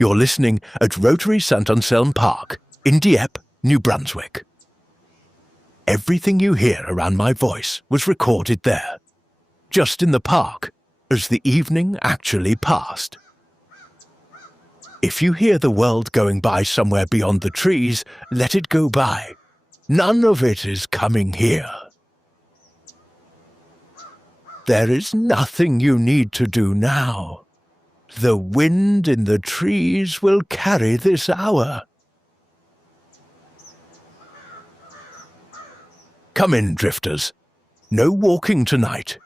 You're listening at Rotary St-Anselme Park in Dieppe, New Brunswick. Everything you hear around my voice was recorded there, just in the park, as the evening actually passed. If you hear the world going by somewhere beyond the trees, let it go by. None of it is coming here. There is nothing you need to do now. The wind in the trees will carry this hour. Come in, drifters. No walking tonight.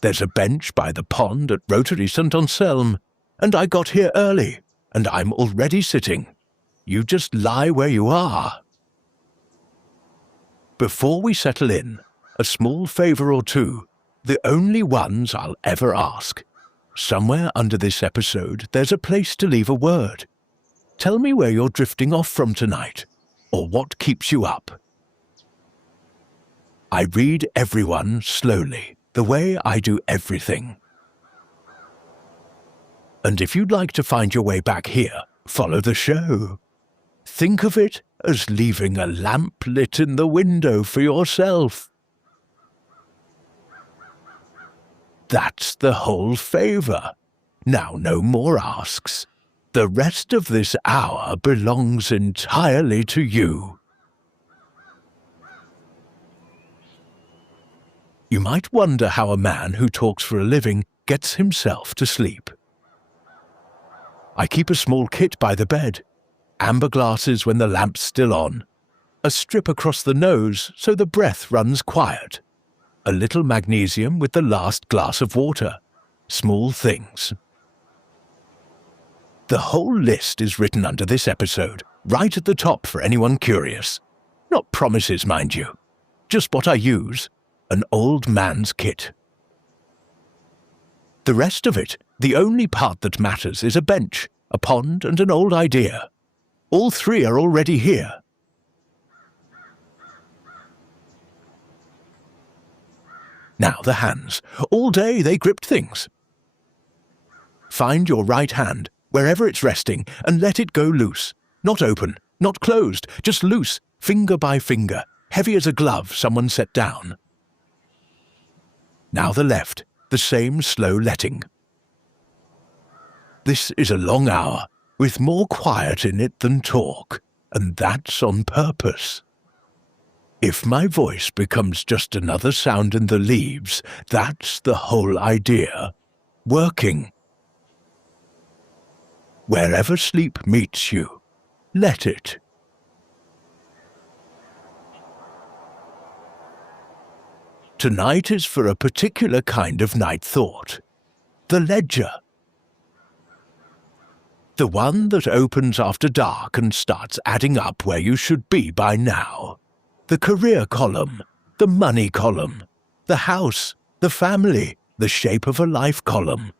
There's a bench by the pond at Rotary St-Anselme, and I got here early, and I'm already sitting. You just lie where you are. Before we settle in, a small favour or two, the only ones I'll ever ask. Somewhere under this episode, there's a place to leave a word. Tell me where you're drifting off from tonight, or what keeps you up. I read everyone slowly, the way I do everything. And if you'd like to find your way back here, follow the show. Think of it as leaving a lamp lit in the window for yourself. That's the whole favour. Now no more asks. The rest of this hour belongs entirely to you. You might wonder how a man who talks for a living gets himself to sleep. I keep a small kit by the bed, amber glasses when the lamp's still on, a strip across the nose so the breath runs quiet, a little magnesium with the last glass of water, small things. The whole list is written under this episode, right at the top for anyone curious. Not promises, mind you, just what I use. An old man's kit. The rest of it, the only part that matters, is a bench, a pond, and an old idea. All three are already here. Now the hands. All day they gripped things. Find your right hand, wherever it's resting, and let it go loose. Not open, not closed, just loose, finger by finger, heavy as a glove someone set down. Now the left, the same slow letting. This is a long hour, with more quiet in it than talk, and that's on purpose. If my voice becomes just another sound in the leaves, that's the whole idea. Working. Wherever sleep meets you, let it. Tonight is for a particular kind of night thought. The ledger. The one that opens after dark and starts adding up where you should be by now. The career column, the money column, the house, the family, the shape of a life column.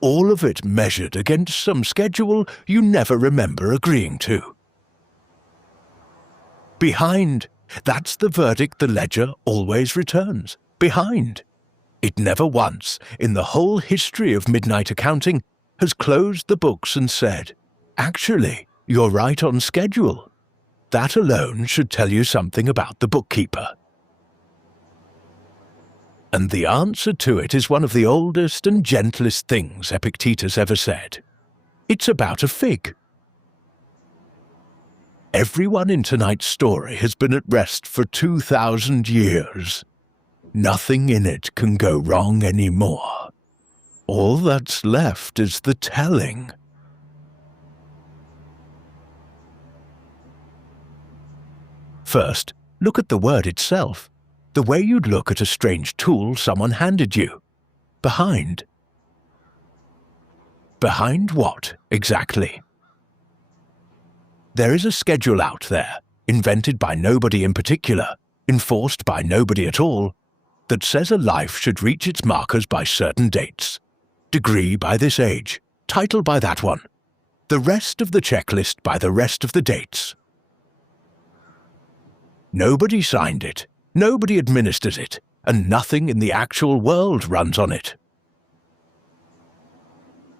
All of it measured against some schedule you never remember agreeing to. Behind. That's the verdict the ledger always returns. Behind. It never once, in the whole history of midnight accounting, has closed the books and said, "Actually, you're right on schedule." That alone should tell you something about the bookkeeper. And the answer to it is one of the oldest and gentlest things Epictetus ever said. It's about a fig. Everyone in tonight's story has been at rest for 2,000 years. Nothing in it can go wrong anymore. All that's left is the telling. First, look at the word itself, the way you'd look at a strange tool someone handed you. Behind. Behind what, exactly? There is a schedule out there, invented by nobody in particular, enforced by nobody at all, that says a life should reach its markers by certain dates. Degree by this age, title by that one, the rest of the checklist by the rest of the dates. Nobody signed it, nobody administers it, and nothing in the actual world runs on it.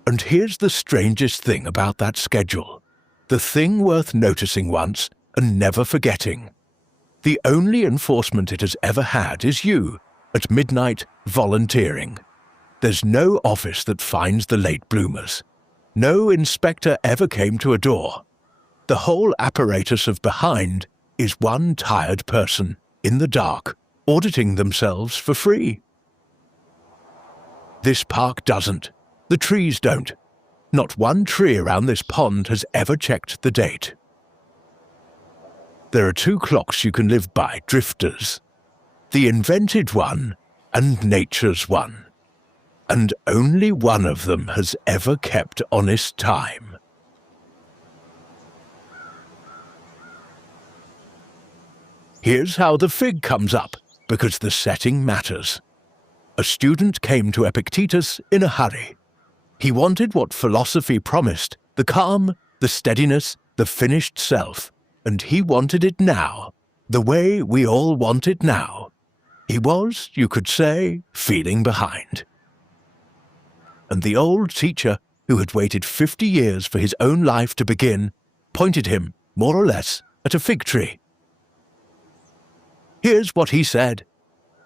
And here's the strangest thing about that schedule. The thing worth noticing once and never forgetting. The only enforcement it has ever had is you, at midnight, volunteering. There's no office that finds the late bloomers. No inspector ever came to a door. The whole apparatus of behind is one tired person, in the dark, auditing themselves for free. This park doesn't. The trees don't. Not one tree around this pond has ever checked the date. There are two clocks you can live by, drifters. The invented one and nature's one. And only one of them has ever kept honest time. Here's how the fig comes up, because the setting matters. A student came to Epictetus in a hurry. He wanted what philosophy promised, the calm, the steadiness, the finished self, and he wanted it now, the way we all want it now. He was, you could say, feeling behind. And the old teacher, who had waited 50 years for his own life to begin, pointed him, more or less, at a fig tree. Here's what he said,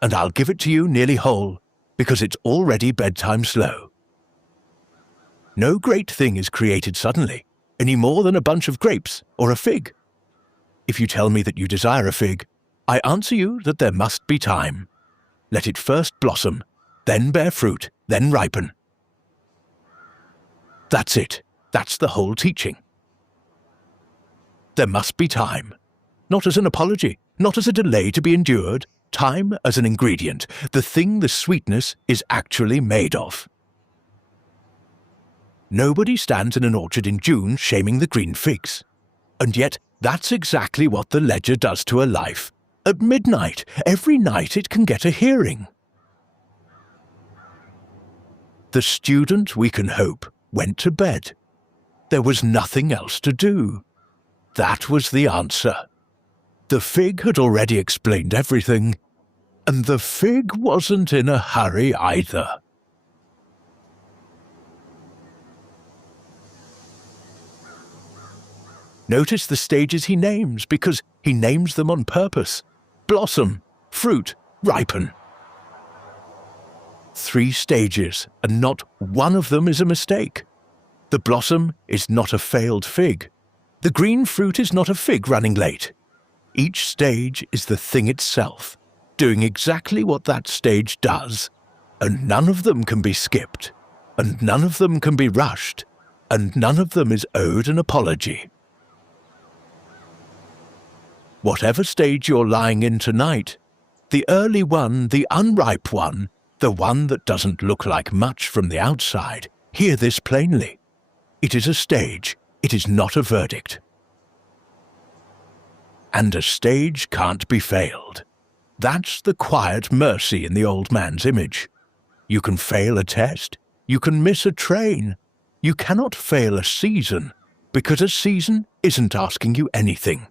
and I'll give it to you nearly whole, because it's already bedtime slow. No great thing is created suddenly, any more than a bunch of grapes or a fig. If you tell me that you desire a fig, I answer you that there must be time. Let it first blossom, then bear fruit, then ripen. That's it. That's the whole teaching. There must be time. Not as an apology, not as a delay to be endured. Time as an ingredient, the thing the sweetness is actually made of. Nobody stands in an orchard in June shaming the green figs. And yet, that's exactly what the ledger does to a life. At midnight, every night it can get a hearing. The student, we can hope, went to bed. There was nothing else to do. That was the answer. The fig had already explained everything, and the fig wasn't in a hurry either. Notice the stages he names, because he names them on purpose. Blossom, fruit, ripen. 3 stages, and not one of them is a mistake. The blossom is not a failed fig. The green fruit is not a fig running late. Each stage is the thing itself, doing exactly what that stage does, and none of them can be skipped, and none of them can be rushed, and none of them is owed an apology. Whatever stage you're lying in tonight, the early one, the unripe one, the one that doesn't look like much from the outside, hear this plainly. It is a stage, it is not a verdict. And a stage can't be failed. That's the quiet mercy in the old man's image. You can fail a test, you can miss a train. You cannot fail a season, because a season isn't asking you anything.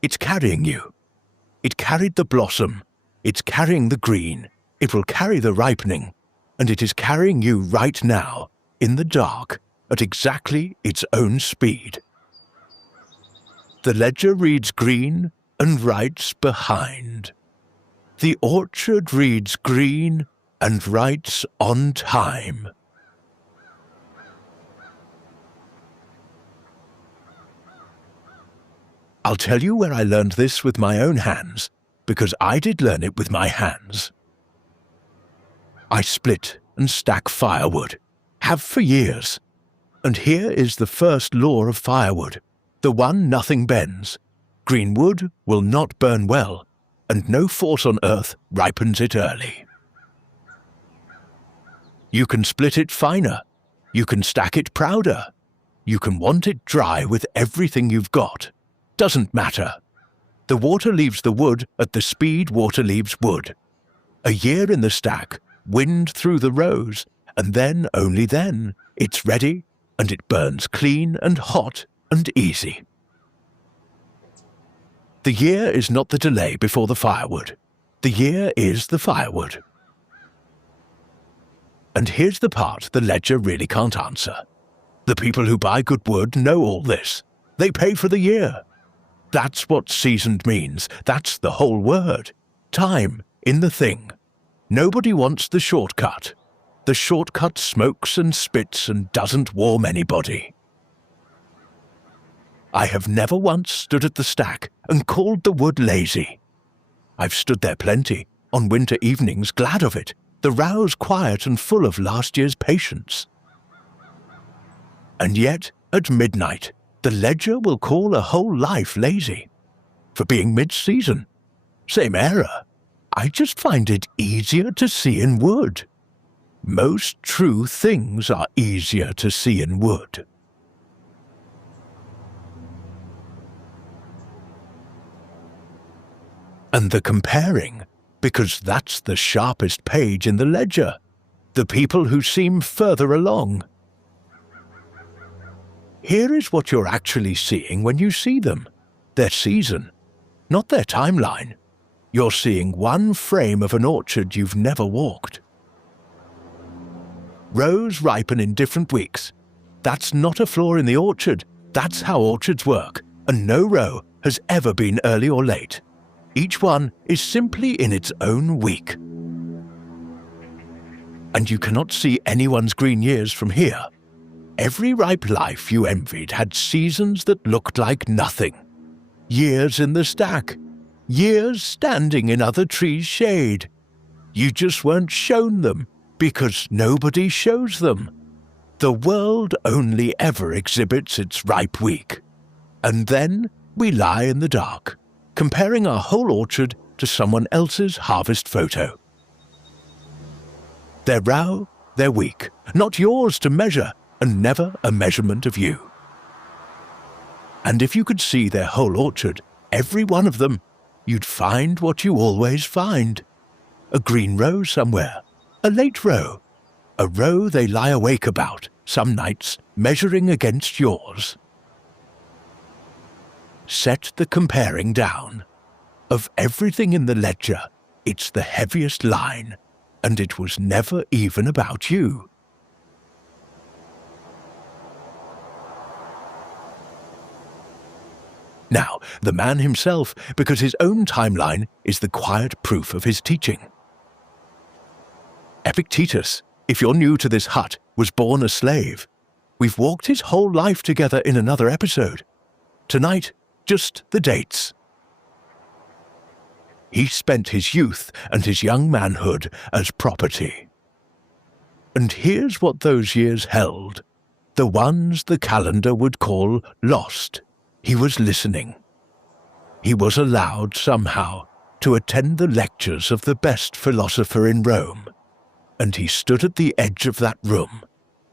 It's carrying you. It carried the blossom, it's carrying the green, it will carry the ripening, and it is carrying you right now, in the dark, at exactly its own speed. The ledger reads green and writes behind. The orchard reads green and writes on time. I'll tell you where I learned this with my own hands, because I did learn it with my hands. I split and stack firewood, have for years. And here is the first law of firewood, the one nothing bends. Green wood will not burn well, and no force on earth ripens it early. You can split it finer, you can stack it prouder, you can want it dry with everything you've got. Doesn't matter. The water leaves the wood at the speed water leaves wood. A year in the stack, wind through the rows, and then, only then, it's ready, and it burns clean and hot and easy. The year is not the delay before the firewood. The year is the firewood. And here's the part the ledger really can't answer. The people who buy good wood know all this. They pay for the year. That's what seasoned means. That's the whole word. Time in the thing. Nobody wants the shortcut. The shortcut smokes and spits and doesn't warm anybody. I have never once stood at the stack and called the wood lazy. I've stood there plenty, on winter evenings, glad of it, the rows quiet and full of last year's patience. And yet, at midnight, the ledger will call a whole life lazy. For being mid-season. Same error. I just find it easier to see in wood. Most true things are easier to see in wood. And the comparing, because that's the sharpest page in the ledger. The people who seem further along. Here is what you're actually seeing when you see them. Their season, not their timeline. You're seeing one frame of an orchard you've never walked. Rows ripen in different weeks. That's not a flaw in the orchard. That's how orchards work, and no row has ever been early or late. Each one is simply in its own week. And you cannot see anyone's green years from here. Every ripe life you envied had seasons that looked like nothing. Years in the stack. Years standing in other trees' shade. You just weren't shown them because nobody shows them. The world only ever exhibits its ripe week. And then we lie in the dark, comparing our whole orchard to someone else's harvest photo. Their row, their week, not yours to measure, and never a measurement of you. And if you could see their whole orchard, every one of them, you'd find what you always find. A green row somewhere, a late row, a row they lie awake about, some nights, measuring against yours. Set the comparing down. Of everything in the ledger, it's the heaviest line, and it was never even about you. Now, the man himself, because his own timeline is the quiet proof of his teaching. Epictetus, if you're new to this hut, was born a slave. We've walked his whole life together in another episode. Tonight, just the dates. He spent his youth and his young manhood as property. And here's what those years held, the ones the calendar would call lost. He was listening. He was allowed somehow to attend the lectures of the best philosopher in Rome, and he stood at the edge of that room,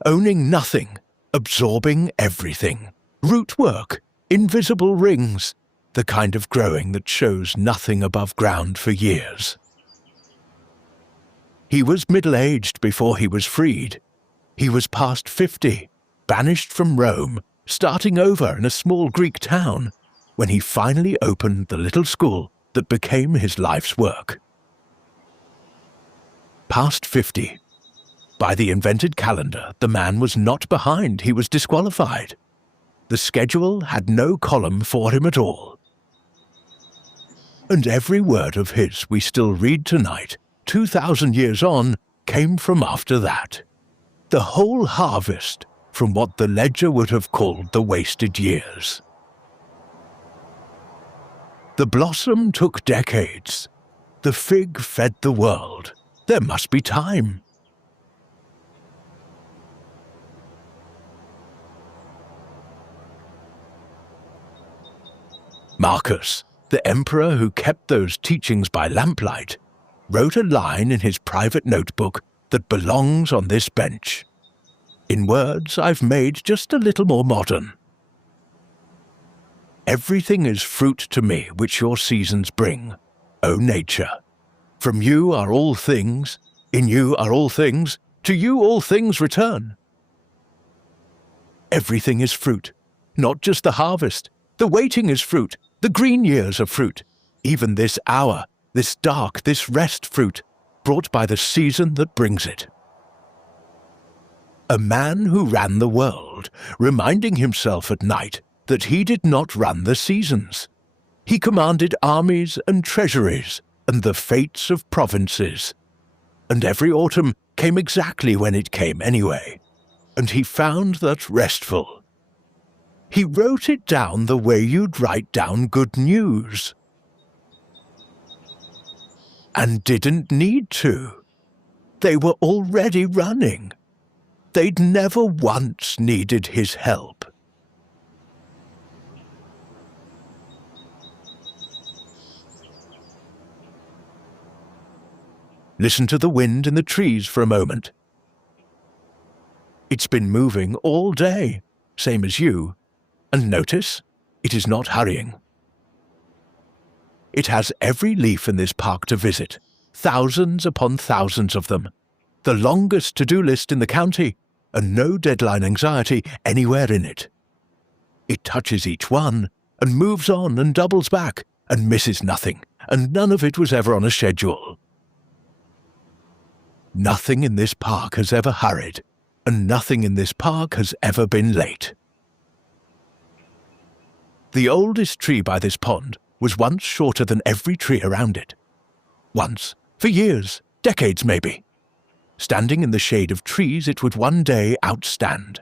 owning nothing, absorbing everything, root work, invisible rings, the kind of growing that shows nothing above ground for years. He was middle-aged before he was freed. He was past 50, banished from Rome, starting over in a small Greek town, when he finally opened the little school that became his life's work. Past 50. By the invented calendar, the man was not behind, he was disqualified. The schedule had no column for him at all. And every word of his we still read tonight, 2,000 years on, came from after that. The whole harvest from what the ledger would have called the wasted years. The blossom took decades. The fig fed the world. There must be time. Marcus, the emperor who kept those teachings by lamplight, wrote a line in his private notebook that belongs on this bench. In words I've made just a little more modern. Everything is fruit to me which your seasons bring, O nature. From you are all things, in you are all things, to you all things return. Everything is fruit, not just the harvest. The waiting is fruit, the green years are fruit, even this hour, this dark, this rest fruit, brought by the season that brings it. A man who ran the world, reminding himself at night that he did not run the seasons. He commanded armies and treasuries and the fates of provinces. And every autumn came exactly when it came anyway, and he found that restful. He wrote it down the way you'd write down good news. And didn't need to. They were already running. They'd never once needed his help. Listen to the wind in the trees for a moment. It's been moving all day, same as you, and notice, it is not hurrying. It has every leaf in this park to visit, thousands upon thousands of them, the longest to-do list in the county, and no deadline anxiety anywhere in it. It touches each one, and moves on and doubles back, and misses nothing, and none of it was ever on a schedule. Nothing in this park has ever hurried, and nothing in this park has ever been late. The oldest tree by this pond was once shorter than every tree around it. Once, for years, decades maybe. Standing in the shade of trees, it would one day outstand.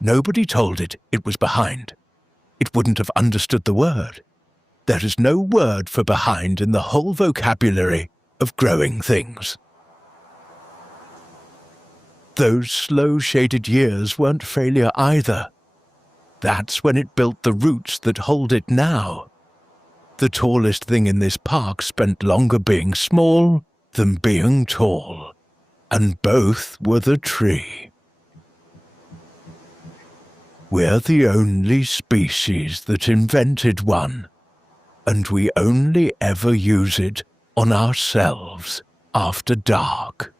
Nobody told it it was behind. It wouldn't have understood the word. There is no word for behind in the whole vocabulary of growing things. Those slow shaded years weren't failure either. That's when it built the roots that hold it now. The tallest thing in this park spent longer being small than being tall, and both were the tree. We're the only species that invented one, and we only ever use it on ourselves after dark.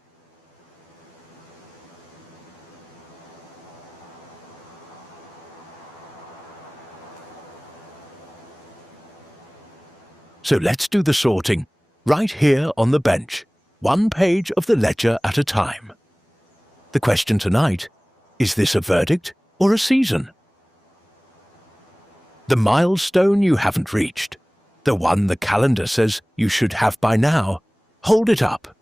So let's do the sorting, right here on the bench, one page of the ledger at a time. The question tonight, is this a verdict or a season? The milestone you haven't reached, the one the calendar says you should have by now, hold it up.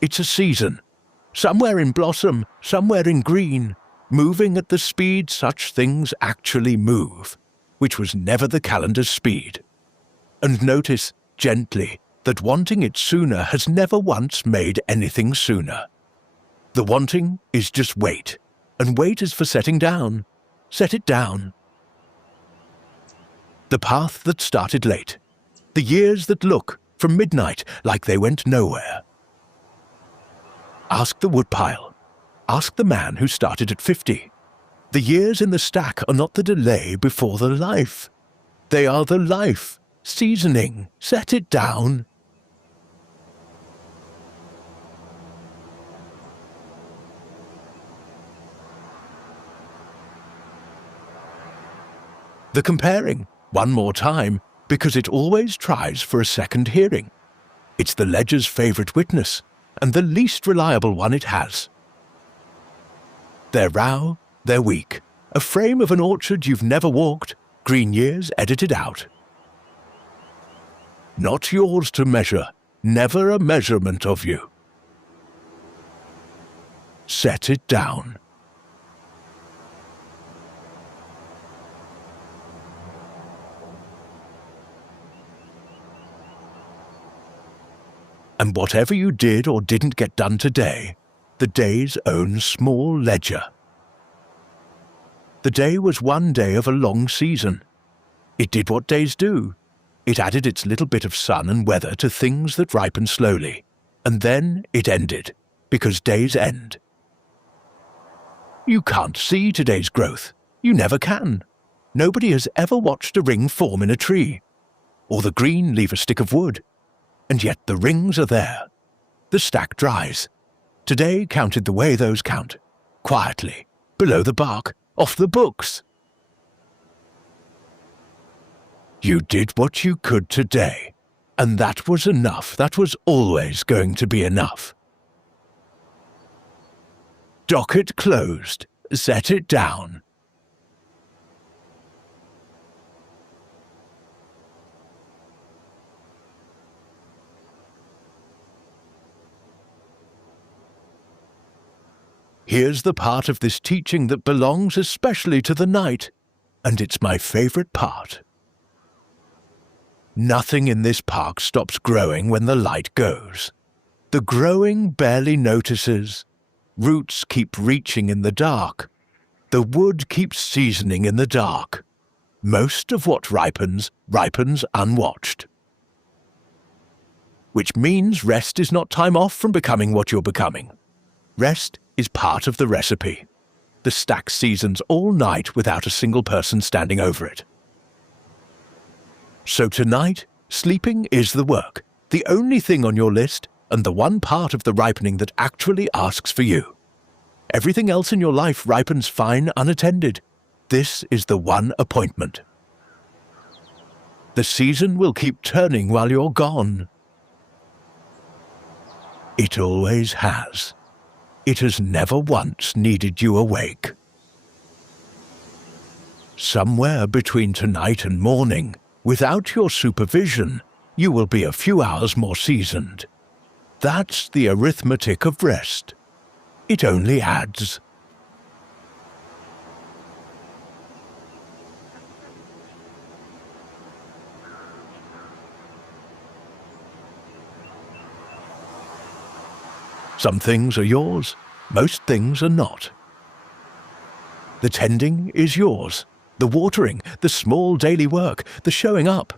It's a season, somewhere in blossom, somewhere in green, moving at the speed such things actually move, which was never the calendar's speed. And notice, gently, that wanting it sooner has never once made anything sooner. The wanting is just wait, and wait is for setting down. Set it down. The path that started late, the years that look from midnight like they went nowhere. Ask the woodpile. Ask the man who started at 50. The years in the stack are not the delay before the life. They are the life. Seasoning, set it down. The comparing, one more time, because it always tries for a second hearing. It's the ledger's favourite witness, and the least reliable one it has. Their row, their week, a frame of an orchard you've never walked, green years edited out. Not yours to measure, never a measurement of you. Set it down. And whatever you did or didn't get done today, the day's own small ledger. The day was one day of a long season. It did what days do. It added its little bit of sun and weather to things that ripen slowly, and then it ended, because days end. You can't see today's growth. You never can. Nobody has ever watched a ring form in a tree, or the green leave a stick of wood, and yet the rings are there. The stack dries. Today counted the way those count, quietly, below the bark, off the books. You did what you could today, and that was enough. That was always going to be enough. Docket closed. Set it down. Here's the part of this teaching that belongs especially to the night, and it's my favorite part. Nothing in this park stops growing when the light goes. The growing barely notices. Roots keep reaching in the dark. The wood keeps seasoning in the dark. Most of what ripens unwatched. Which means rest is not time off from becoming what you're becoming. Rest is part of the recipe. The stack seasons all night without a single person standing over it. So tonight, sleeping is the work, the only thing on your list and the one part of the ripening that actually asks for you. Everything else in your life ripens fine unattended. This is the one appointment. The season will keep turning while you're gone. It always has. It has never once needed you awake. Somewhere between tonight and morning, without your supervision, you will be a few hours more seasoned. That's the arithmetic of rest. It only adds. Some things are yours, most things are not. The tending is yours, the watering, the small daily work, the showing up.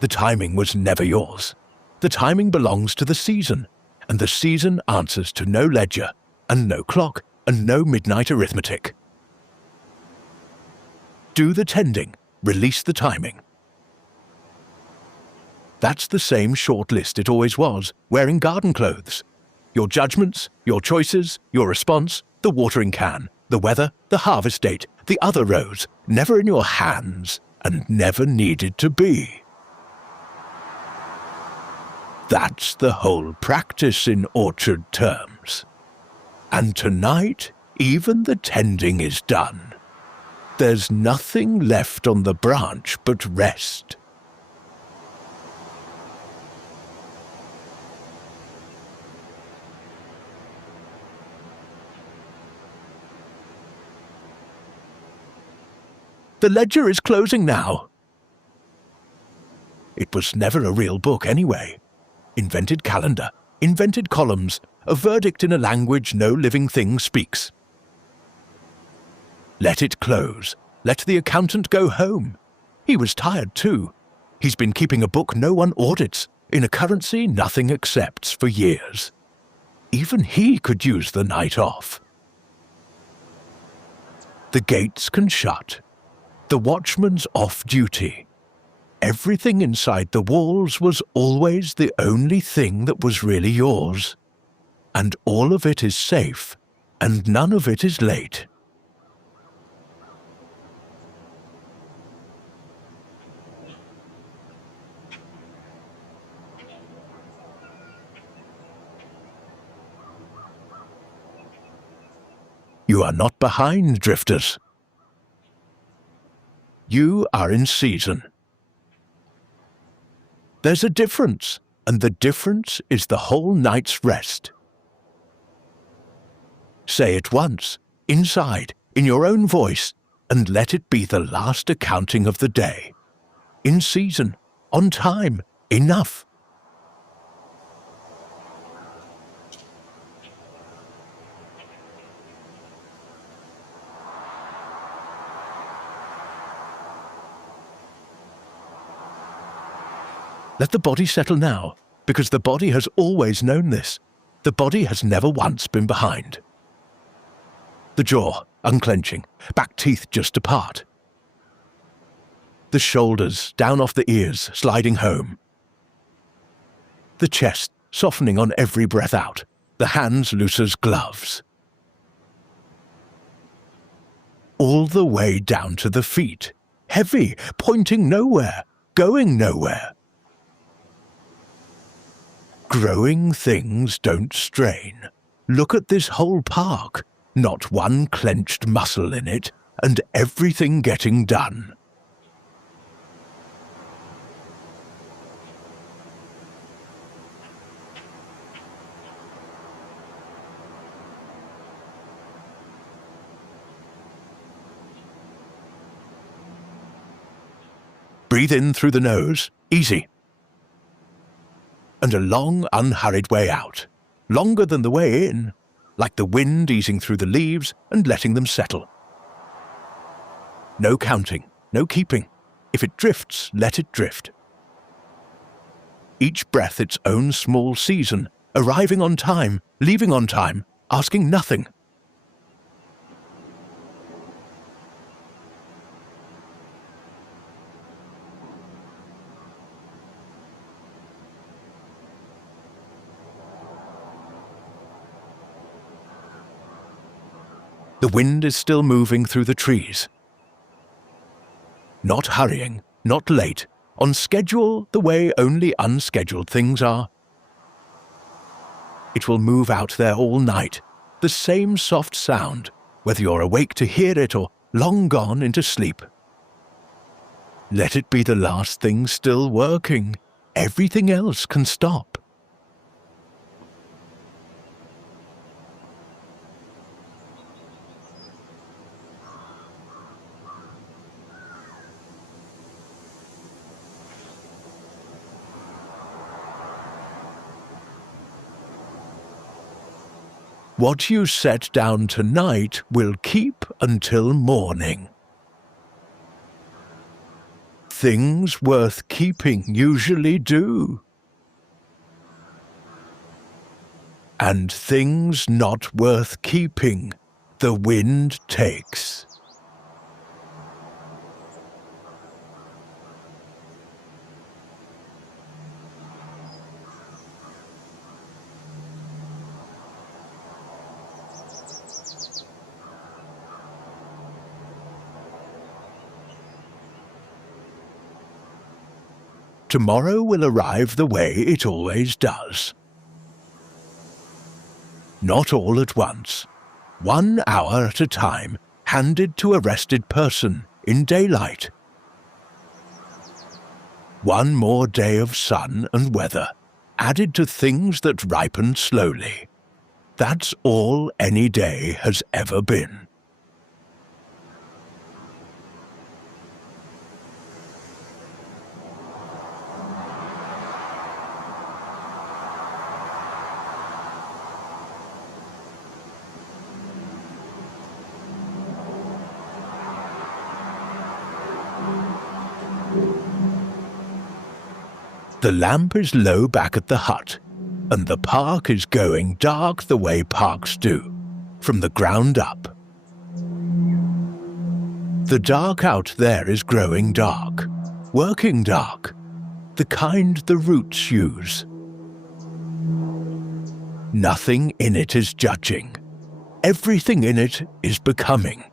The timing was never yours. The timing belongs to the season, and the season answers to no ledger, and no clock, and no midnight arithmetic. Do the tending, release the timing. That's the same short list it always was, wearing garden clothes. Your judgments, your choices, your response, the watering can, the weather, the harvest date, the other rows, never in your hands, and never needed to be. That's the whole practice in orchard terms. And tonight, even the tending is done. There's nothing left on the branch but rest. The ledger is closing now. It was never a real book anyway. Invented calendar, invented columns, a verdict in a language no living thing speaks. Let it close. Let the accountant go home. He was tired too. He's been keeping a book no one audits, in a currency nothing accepts for years. Even he could use the night off. The gates can shut. The watchman's off duty. Everything inside the walls was always the only thing that was really yours. And all of it is safe, and none of it is late. You are not behind, drifters. You are in season. There's a difference, and the difference is the whole night's rest. Say it once, inside, in your own voice, and let it be the last accounting of the day. In season, on time, enough. Let the body settle now, because the body has always known this. The body has never once been behind. The jaw, unclenching, back teeth just apart. The shoulders down off the ears, sliding home. The chest softening on every breath out, the hands loose as gloves. All the way down to the feet, heavy, pointing nowhere, going nowhere. Growing things don't strain. Look at this whole park. Not one clenched muscle in it, and everything getting done. Breathe in through the nose, easy. And a long, unhurried way out, longer than the way in, like the wind easing through the leaves and letting them settle. No counting, no keeping. If it drifts, let it drift. Each breath its own small season, arriving on time, leaving on time, asking nothing. The wind is still moving through the trees. Not hurrying, not late, on schedule the way only unscheduled things are. It will move out there all night, the same soft sound, whether you're awake to hear it or long gone into sleep. Let it be the last thing still working. Everything else can stop. What you set down tonight will keep until morning. Things worth keeping usually do. And things not worth keeping, the wind takes. Tomorrow will arrive the way it always does. Not all at once, 1 hour at a time, handed to a rested person in daylight. One more day of sun and weather, added to things that ripen slowly. That's all any day has ever been. The lamp is low back at the hut, and the park is going dark the way parks do, from the ground up. The dark out there is growing dark, working dark, the kind the roots use. Nothing in it is judging. Everything in it is becoming.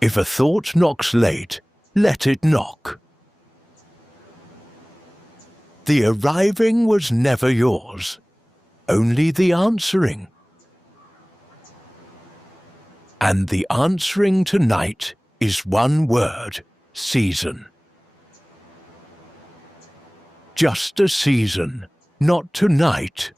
If a thought knocks late, let it knock. The arriving was never yours, only the answering. And the answering tonight is one word, season. Just a season, not tonight.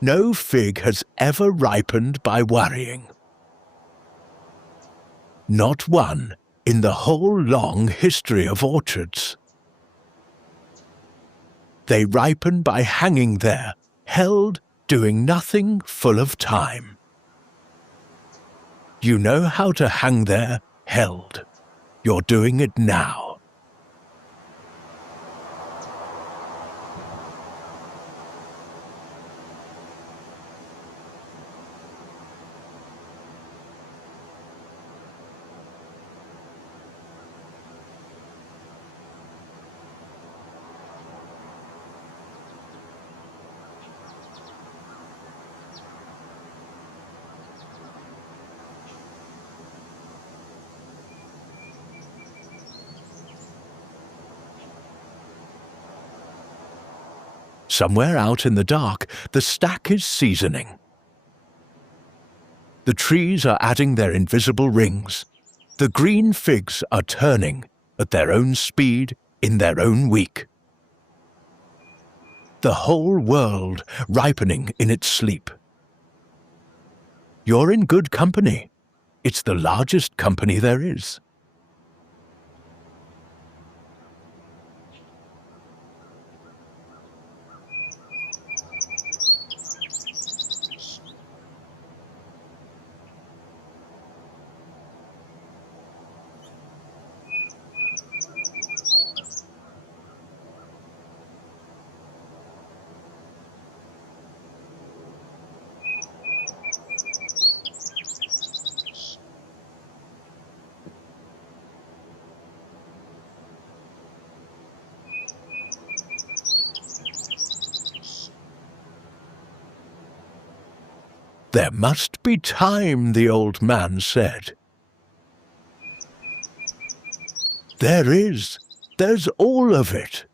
No fig has ever ripened by worrying. Not one, in the whole long history of orchards. They ripen by hanging there, held, doing nothing, full of time. You know how to hang there, held. You're doing it now. Somewhere out in the dark, the stack is seasoning. The trees are adding their invisible rings. The green figs are turning at their own speed in their own week. The whole world ripening in its sleep. You're in good company. It's the largest company there is. There must be time, the old man said. There is. There's all of it.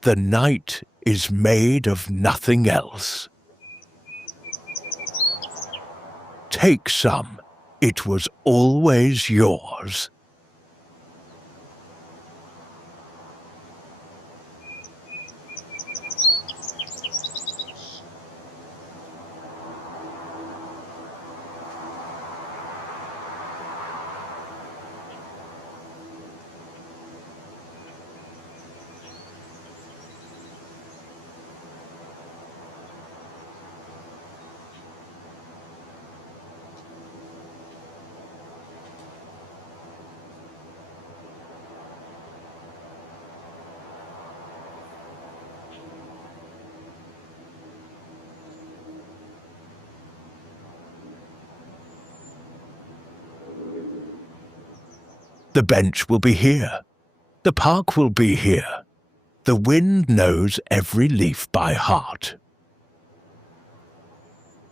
The night is made of nothing else. Take some. It was always yours. The bench will be here. The park will be here. The wind knows every leaf by heart.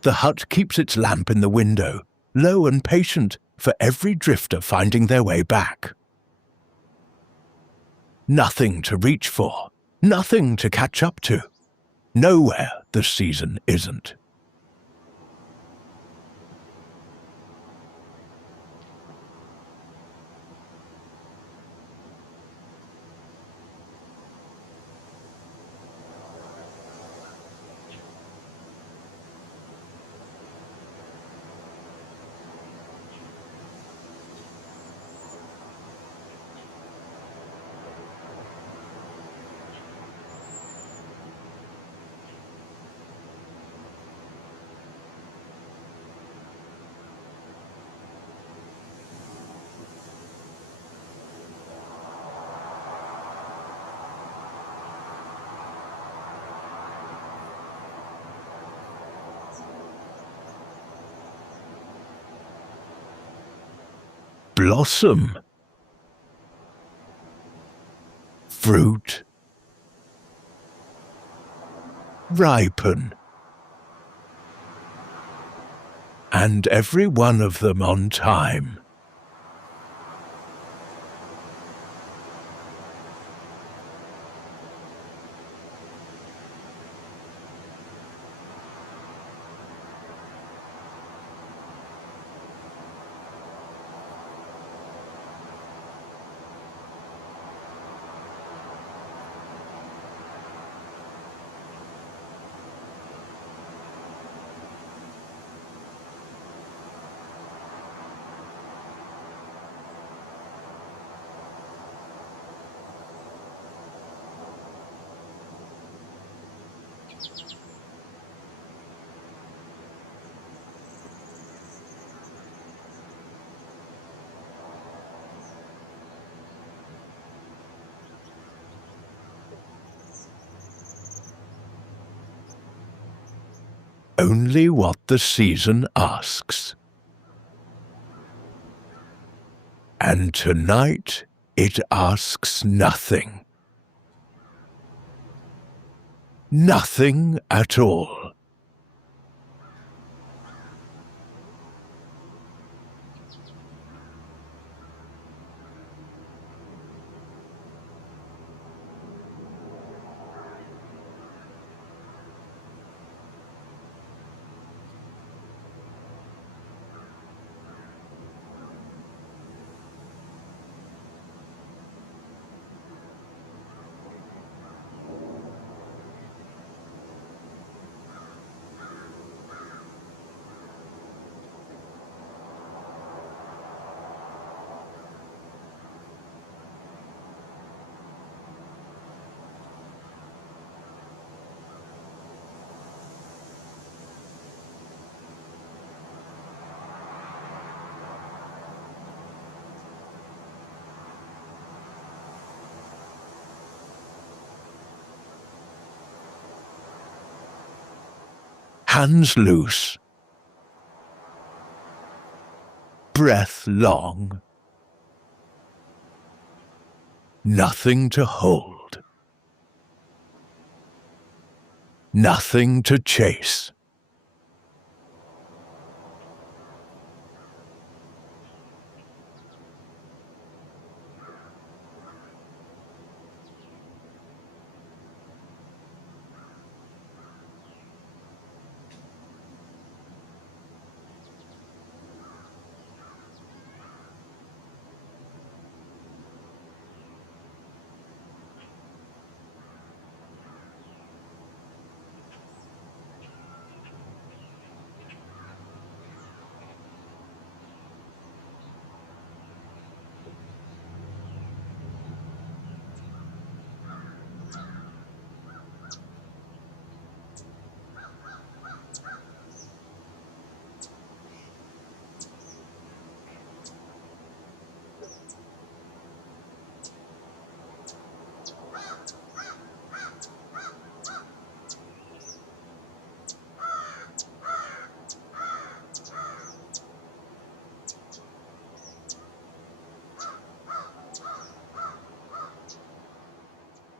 The hut keeps its lamp in the window, low and patient for every drifter finding their way back. Nothing to reach for, nothing to catch up to. Nowhere the season isn't. Blossom, fruit, ripen, and every one of them on time. Only what the season asks. And tonight it asks nothing. Nothing at all. Hands loose. Breath long. Nothing to hold. Nothing to chase.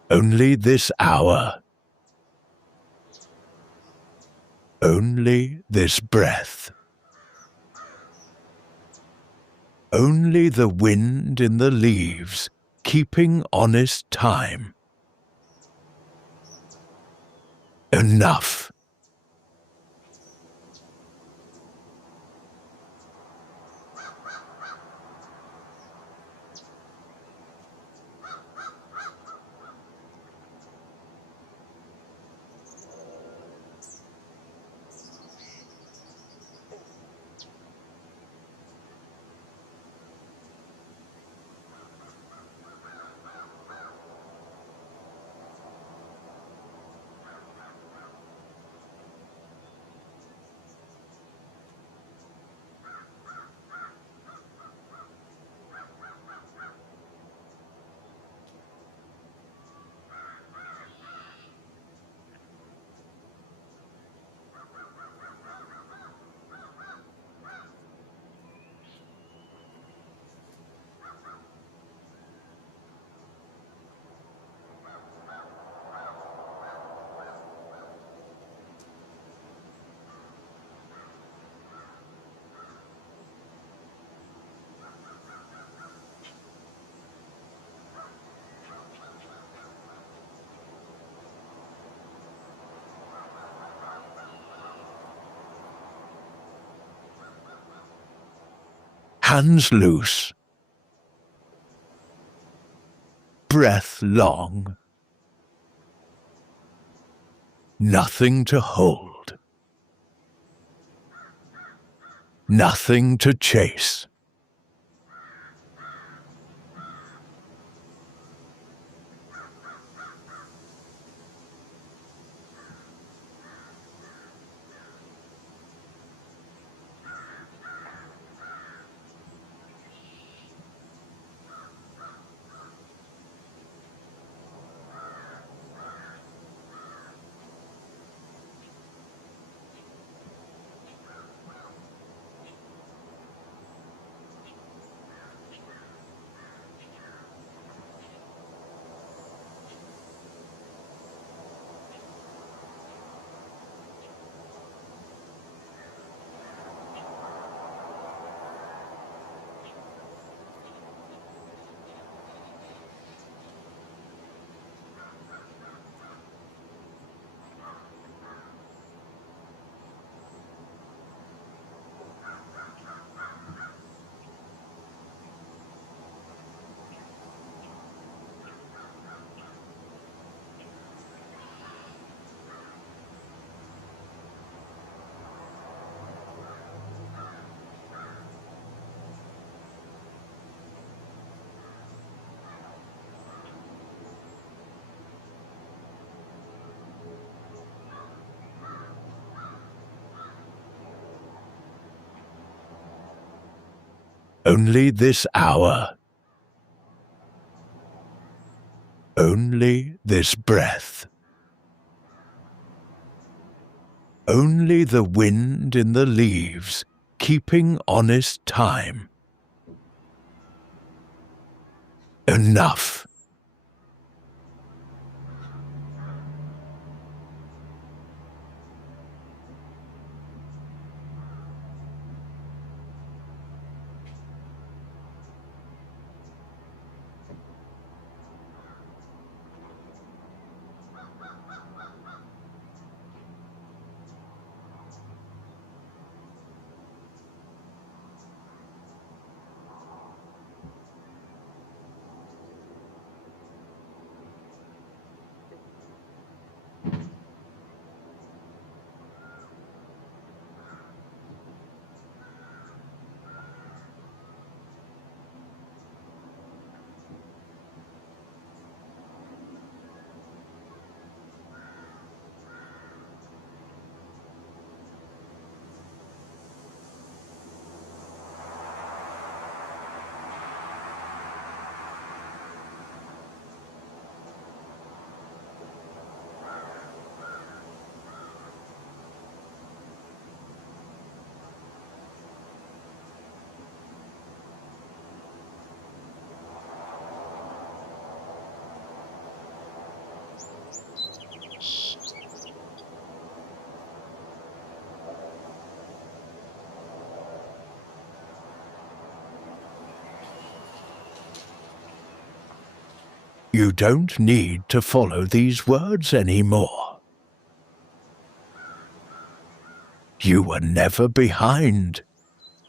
Only this hour. Only this breath. Only the wind in the leaves, keeping honest time. Enough. Hands loose. Breath long. Nothing to hold. Nothing to chase. Only this hour. Only this breath. Only the wind in the leaves, keeping honest time. Enough. You don't need to follow these words anymore. You were never behind.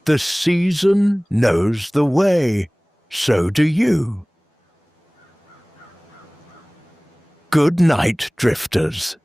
The season knows the way, so do you. Good night, drifters.